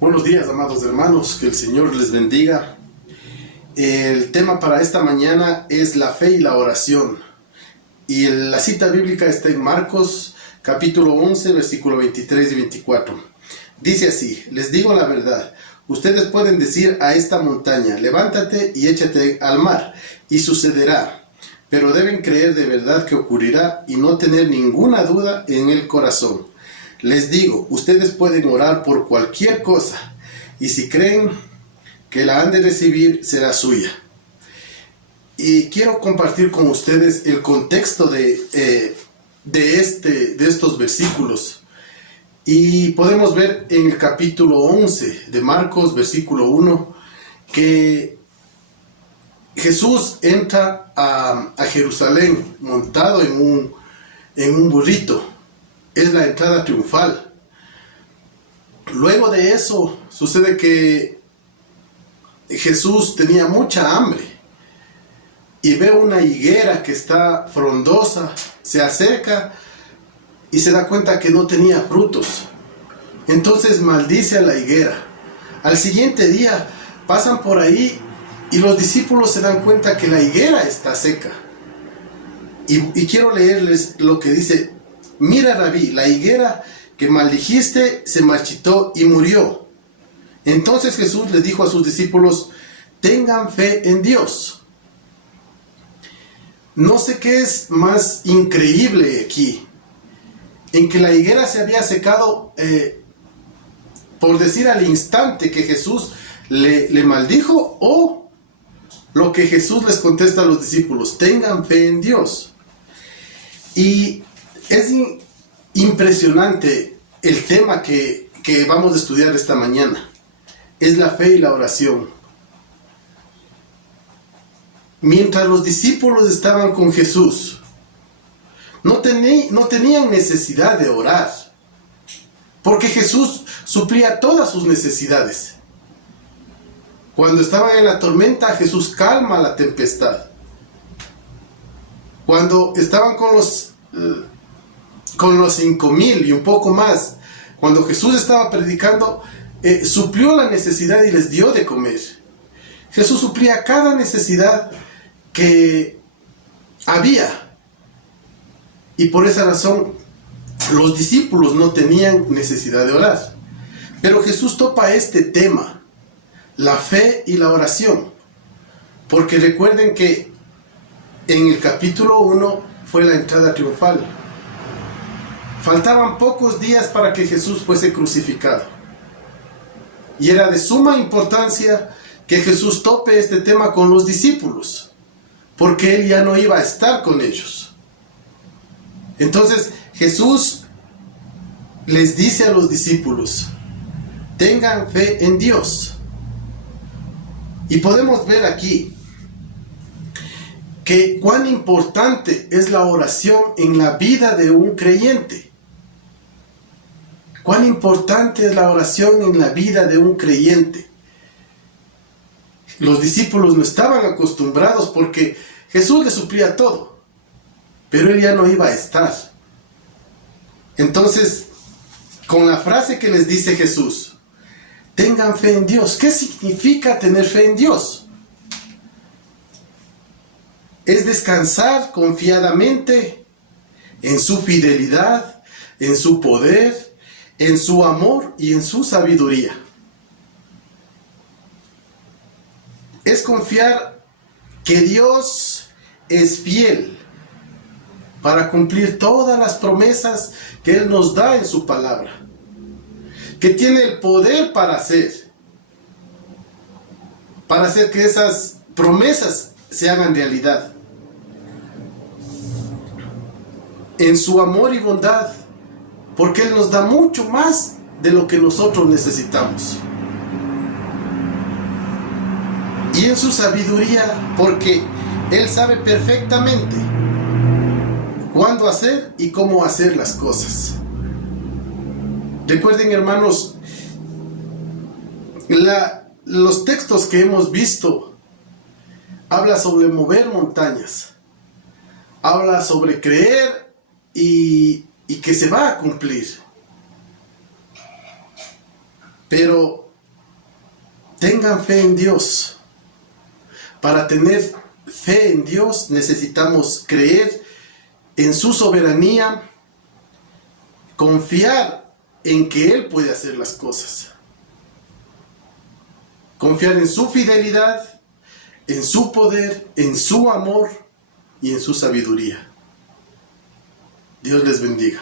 Buenos días, amados hermanos, que el Señor les bendiga. El tema para esta mañana es la fe y la oración. Y la cita bíblica está en Marcos, capítulo 11, versículo 23 y 24. Dice así: les digo la verdad, ustedes pueden decir a esta montaña, levántate y échate al mar, y sucederá. Pero deben creer de verdad que ocurrirá y no tener ninguna duda en el corazón. Les digo, ustedes pueden orar por cualquier cosa, y si creen que la han de recibir, será suya. Y quiero compartir con ustedes el contexto de estos versículos. Y podemos ver en el capítulo 11 de Marcos, versículo 1, que Jesús entra a Jerusalén montado en un burrito. Es la entrada triunfal. Luego de eso sucede que Jesús tenía mucha hambre y ve una higuera que está frondosa, se acerca y se da cuenta que no tenía frutos. Entonces maldice a la higuera. Al siguiente día pasan por ahí y los discípulos se dan cuenta que la higuera está seca. Y quiero leerles lo que dice: mira, Rabí, la higuera que maldijiste se marchitó y murió. Entonces Jesús les dijo a sus discípulos: tengan fe en Dios. No sé qué es más increíble aquí, en que la higuera se había secado, por decir al instante que Jesús le maldijo, o lo que Jesús les contesta a los discípulos: tengan fe en Dios. Y es impresionante el tema que vamos a estudiar esta mañana. Es la fe y la oración. Mientras los discípulos estaban con Jesús, no tenían necesidad de orar, porque Jesús suplía todas sus necesidades. Cuando estaban en la tormenta, Jesús calma la tempestad. Cuando estaban con los 5,000 y un poco más, cuando Jesús estaba predicando, suplió la necesidad y les dio de comer. Jesús suplía cada necesidad que había, y por esa razón los discípulos no tenían necesidad de orar. Pero Jesús topa este tema, la fe y la oración, porque recuerden que en el capítulo 1 fue la entrada triunfal. Faltaban pocos días para que Jesús fuese crucificado. Y era de suma importancia que Jesús tope este tema con los discípulos, porque Él ya no iba a estar con ellos. Entonces Jesús les dice a los discípulos: tengan fe en Dios. Y podemos ver aquí que cuán importante es la oración en la vida de un creyente. Cuán importante es la oración en la vida de un creyente. Los discípulos no estaban acostumbrados porque Jesús les suplía todo, pero Él ya no iba a estar. Entonces, con la frase que les dice Jesús: tengan fe en Dios. ¿Qué significa tener fe en Dios? Es descansar confiadamente en su fidelidad, en su poder, en su amor y en su sabiduría. Es confiar que Dios es fiel para cumplir todas las promesas que Él nos da en su palabra, que tiene el poder para hacer que esas promesas se hagan realidad. En su amor y bondad, porque Él nos da mucho más de lo que nosotros necesitamos. Y en su sabiduría, porque Él sabe perfectamente cuándo hacer y cómo hacer las cosas. Recuerden, hermanos, los textos que hemos visto habla sobre mover montañas, habla sobre creer y que se va a cumplir. Pero tengan fe en Dios. Para tener fe en Dios necesitamos creer en su soberanía, confiar en que Él puede hacer las cosas, confiar en su fidelidad, en su poder, en su amor y en su sabiduría. Dios les bendiga.